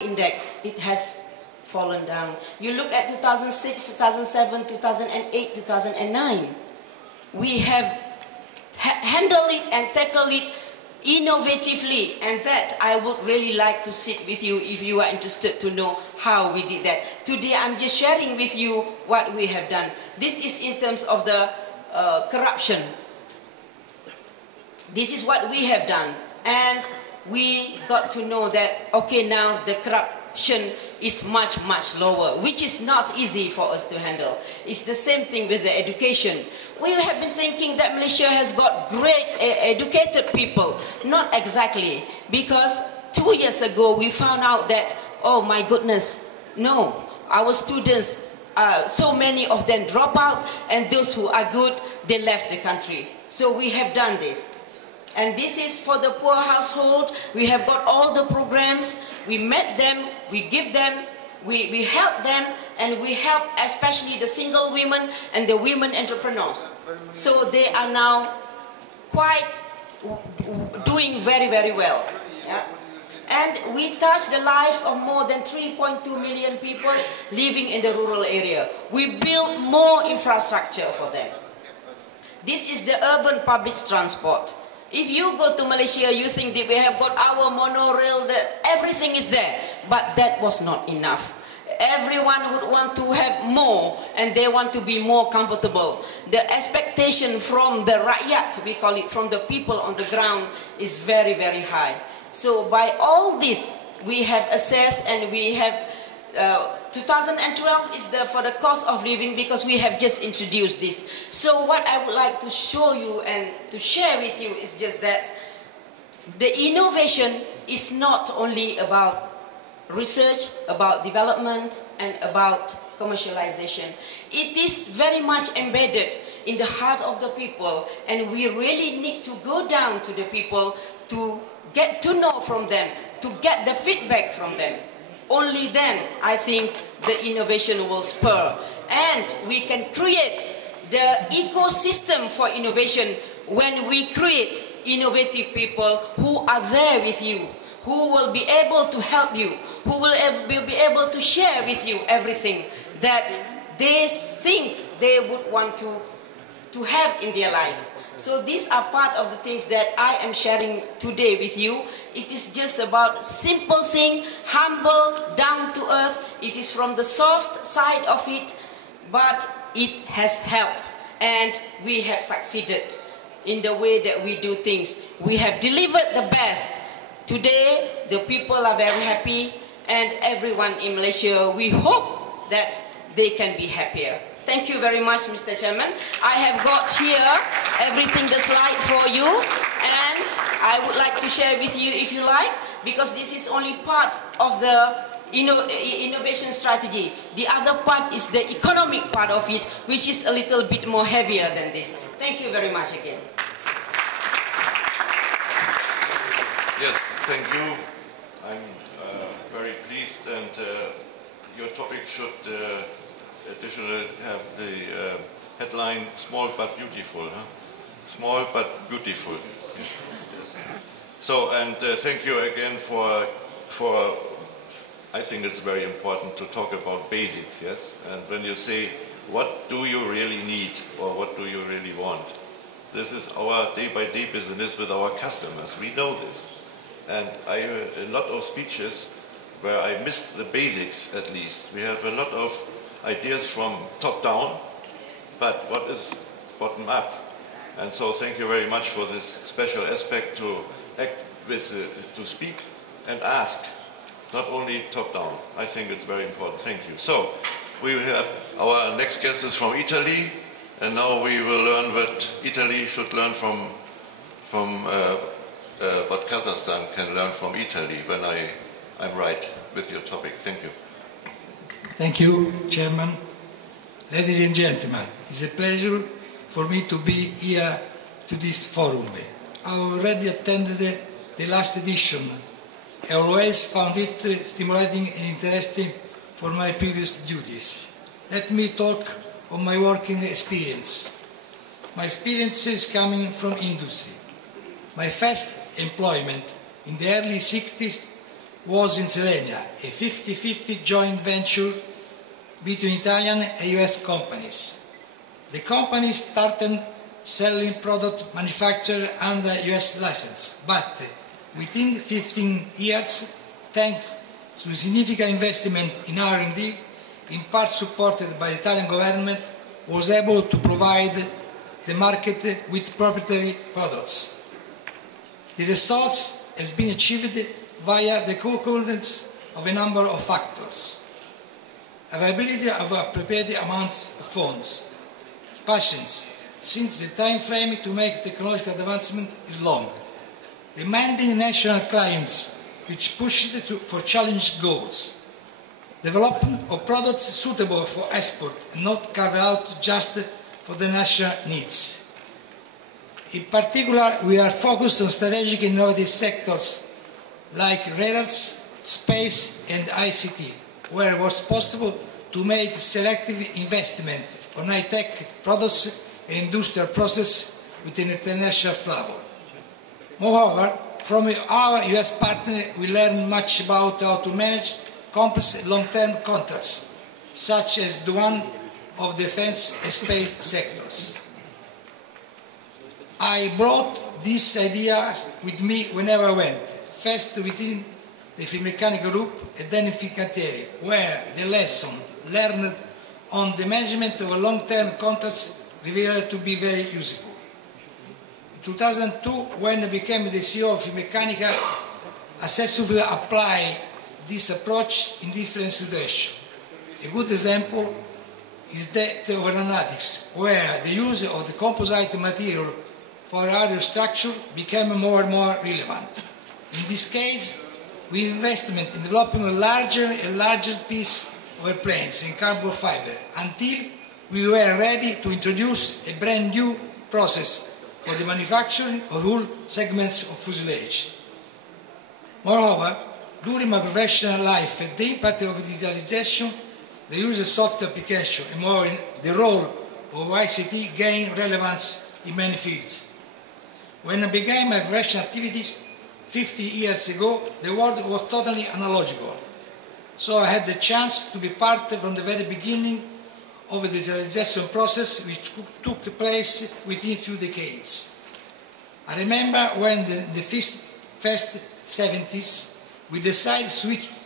index, it has fallen down. You look at 2006, 2007, 2008, 2009. We have handled it and tackled it innovatively, and that I would really like to sit with you if you are interested to know how we did that. Today I'm just sharing with you what we have done. This is in terms of the corruption. This is what we have done, and we got to know that, okay, now the corruption is much, much lower, which is not easy for us to handle. It's the same thing with the education. We have been thinking that Malaysia has got great educated people. Not exactly, because 2 years ago we found out that, oh my goodness, no, our students, so many of them drop out, and those who are good, they left the country. So we have done this. And this is for the poor household. We have got all the programs. We met them, we give them, we help them, and we help especially the single women and the women entrepreneurs. So they are now quite doing very, very well. Yeah? And we touch the lives of more than 3.2 million people living in the rural area. We build more infrastructure for them. This is the urban public transport. If you go to Malaysia, you think that we have got our monorail, that everything is there. But that was not enough. Everyone would want to have more, and they want to be more comfortable. The expectation from the rakyat, we call it, from the people on the ground, is very, very high. So by all this, we have assessed, and we have 2012 is for the cost of living, because we have just introduced this. So what I would like to show you and to share with you is just that the innovation is not only about research, about development, and about commercialization. It is very much embedded in the heart of the people, and we really need to go down to the people to get to know from them, to get the feedback from them. Only then, I think, the innovation will spur. And we can create the ecosystem for innovation when we create innovative people who are there with you, who will be able to help you, who will be able to share with you everything that they think they would want to have in their life. So these are part of the things that I am sharing today with you. It is just about simple thing, humble, down to earth. It is from the soft side of it, but it has helped, and we have succeeded in the way that we do things. We have delivered the best. Today, the people are very happy, and everyone in Malaysia, we hope that they can be happier. Thank you very much, Mr. Chairman. I have got here everything, the slide for you, and I would like to share with you if you like, because this is only part of the innovation strategy. The other part is the economic part of it, which is a little bit more heavier than this. Thank you very much again. Yes, thank you. I'm very pleased, and your topic should additionally have the headline "Small but Beautiful." Huh? Small but beautiful. Yes. So, and thank you again for. I think it's very important to talk about basics. Yes, and when you say, what do you really need, or what do you really want? This is our day-by-day business with our customers. We know this, and I heard a lot of speeches where I missed the basics. At least we have a lot of ideas from top down, but what is bottom up? And so thank you very much for this special aspect to act with, to speak and ask, not only top down. I think it's very important. Thank you. So we have our next guest is from Italy, and now we will learn what Italy should learn from what Kazakhstan can learn from Italy. When I'm right with your topic. Thank you. Thank you, Chairman. Ladies and gentlemen, it's a pleasure for me to be here to this forum. I already attended the last edition. I always found it stimulating and interesting for my previous duties. Let me talk of my working experience. My experiences coming from industry. My first employment in the early 60s was in Selenia, a 50-50 joint venture between Italian and US companies. The company started selling product manufactured under US license, but within 15 years, thanks to significant investment in R&D, in part supported by the Italian government, was able to provide the market with proprietary products. The results has been achieved via the concurrence of a number of factors: availability of appropriate amounts of funds, patience, since the time frame to make technological advancement is long, demanding national clients which pushed for challenging goals, development of products suitable for export and not carved out just for the national needs. In particular, we are focused on strategic innovative sectors like radars, space and ICT, where it was possible to make selective investment on high-tech products and industrial process with an international flavor. Moreover, from our US partner, we learned much about how to manage complex long-term contracts, such as the one of defense and space sectors. I brought this idea with me whenever I went, first within the Finmeccanica group and then in Fincantieri, where the lesson learned on the management of long-term contracts revealed to be very useful. In 2002, when I became the CEO of Finmeccanica, I successfully applied this approach in different situations. A good example is that of aeronautics, where the use of the composite material for aerostructure became more and more relevant. In this case, we investment in developing a larger and larger piece of airplanes in carbon fiber until we were ready to introduce a brand new process for the manufacturing of whole segments of fuselage. Moreover, during my professional life, the impact of digitalization, the use of software application, and more the role of ICT gained relevance in many fields. When I began my professional activities 50 years ago, the world was totally analogical. So I had the chance to be part from the very beginning of the digitalization process which took place within a few decades. I remember when in the first 70s, we decided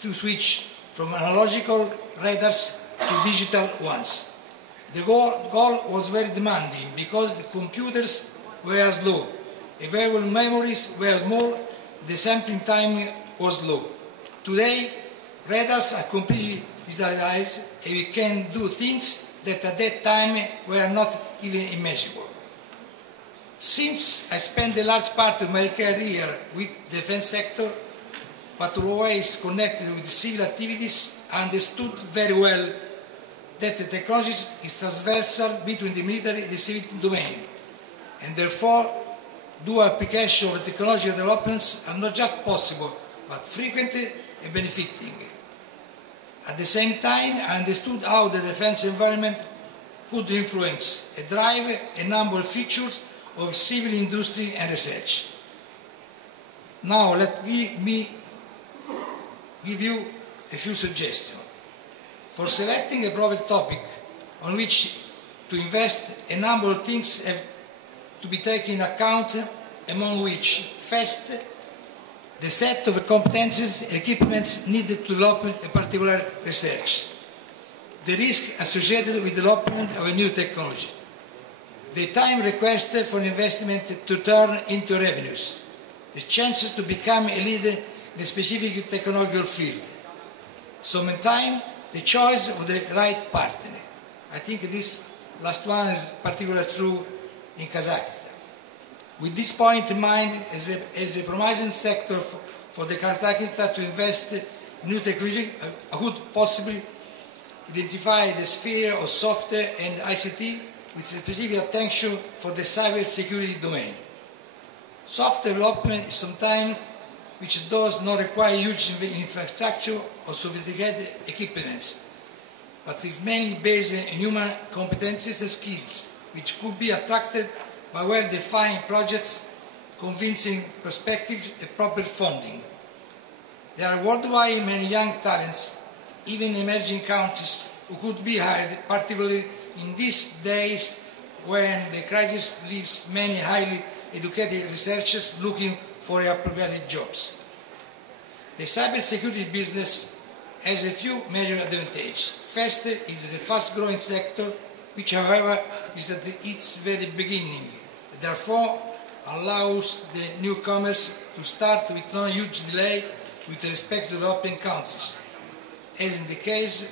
to switch from analogical radars to digital ones. The goal was very demanding because the computers were slow, available memories were small, the sampling time was low. Today, radars are completely digitalized and we can do things that at that time were not even imaginable. Since I spent a large part of my career with the defense sector, but always connected with civil activities, I understood very well that the technology is transversal between the military and the civil domain, and therefore dual application of technological developments are not just possible, but frequent and benefiting. At the same time, I understood how the defense environment could influence and drive a number of features of civil industry and research. Now let me give you a few suggestions. For selecting a proper topic on which to invest, a number of things have to be taken into account, among which, first, the set of competencies and equipments needed to develop a particular research, the risk associated with development of a new technology, the time requested for investment to turn into revenues, the chances to become a leader in a specific technological field, sometimes the choice of the right partner. I think this last one is particularly true in Kazakhstan. With this point in mind, as a promising sector for the Kazakhstan to invest in new technology, I could possibly identify the sphere of software and ICT with specific attention for the cyber security domain. Software development is sometimes which does not require huge infrastructure or sophisticated equipments, but is mainly based on human competencies and skills, which could be attracted by well-defined projects, convincing perspectives and proper funding. There are worldwide many young talents, even in emerging countries, who could be hired, particularly in these days when the crisis leaves many highly educated researchers looking for appropriate jobs. The cybersecurity business has a few major advantages. First, it is a fast-growing sector, which, however, is at its very beginning. Therefore, allows the newcomers to start with no huge delay with respect to European countries, as in the case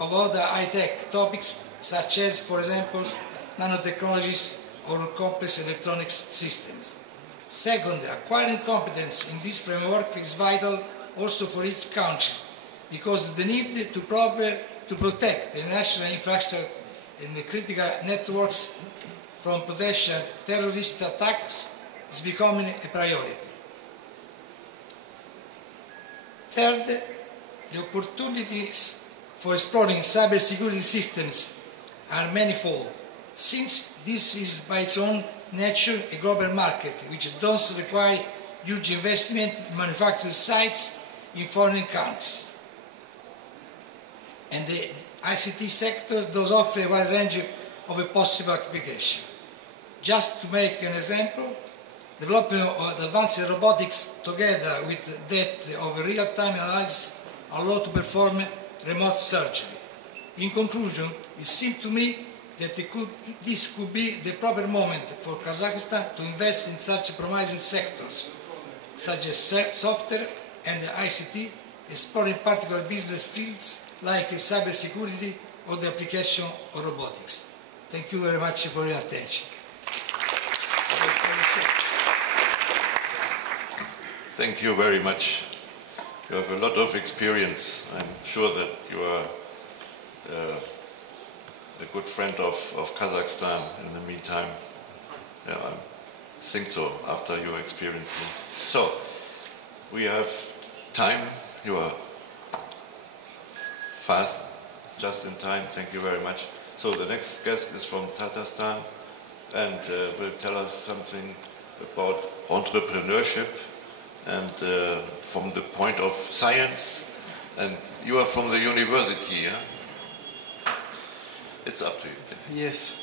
of other high-tech topics, such as, for example, nanotechnologies or complex electronics systems. Second, acquiring competence in this framework is vital also for each country, because the need to protect the national infrastructure and the critical networks from potential terrorist attacks is becoming a priority. Third, the opportunities for exploring cybersecurity systems are manifold, since this is by its own nature a global market which does require huge investment in manufacturing sites in foreign countries. And the ICT sector does offer a wide range of a possible application. Just to make an example, development of advanced robotics together with that of real-time analysis allow to perform remote surgery. In conclusion, it seems to me that this could be the proper moment for Kazakhstan to invest in such promising sectors, such as software and ICT, exploring particular business fields like cybersecurity or the application of robotics. Thank you very much for your attention. Thank you very much. You have a lot of experience. I'm sure that you are a good friend of Kazakhstan in the meantime. Yeah, I think so, after your experience. So, we have time. You are fast, just in time. Thank you very much. So the next guest is from Tatarstan and will tell us something about entrepreneurship and from the point of science. And you are from the university, yeah? It's up to you. Yes.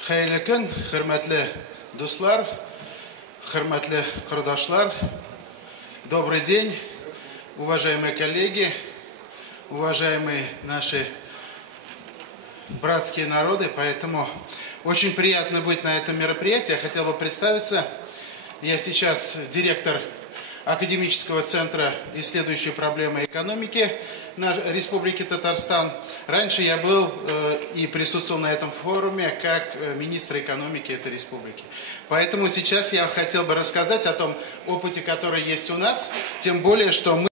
Xayrlı kun, hürmetli dostlar, hürmetli qardaşlar. Добрый день, уважаемые коллеги, уважаемые наши братские народы. Поэтому очень приятно быть на этом мероприятии. Я хотел бы представиться. Я сейчас директор Академического центра исследующей проблемы экономики на Республике Татарстан. Раньше я был и присутствовал на этом форуме как министр экономики этой республики. Поэтому сейчас я хотел бы рассказать о том опыте, который есть у нас, тем более, что мы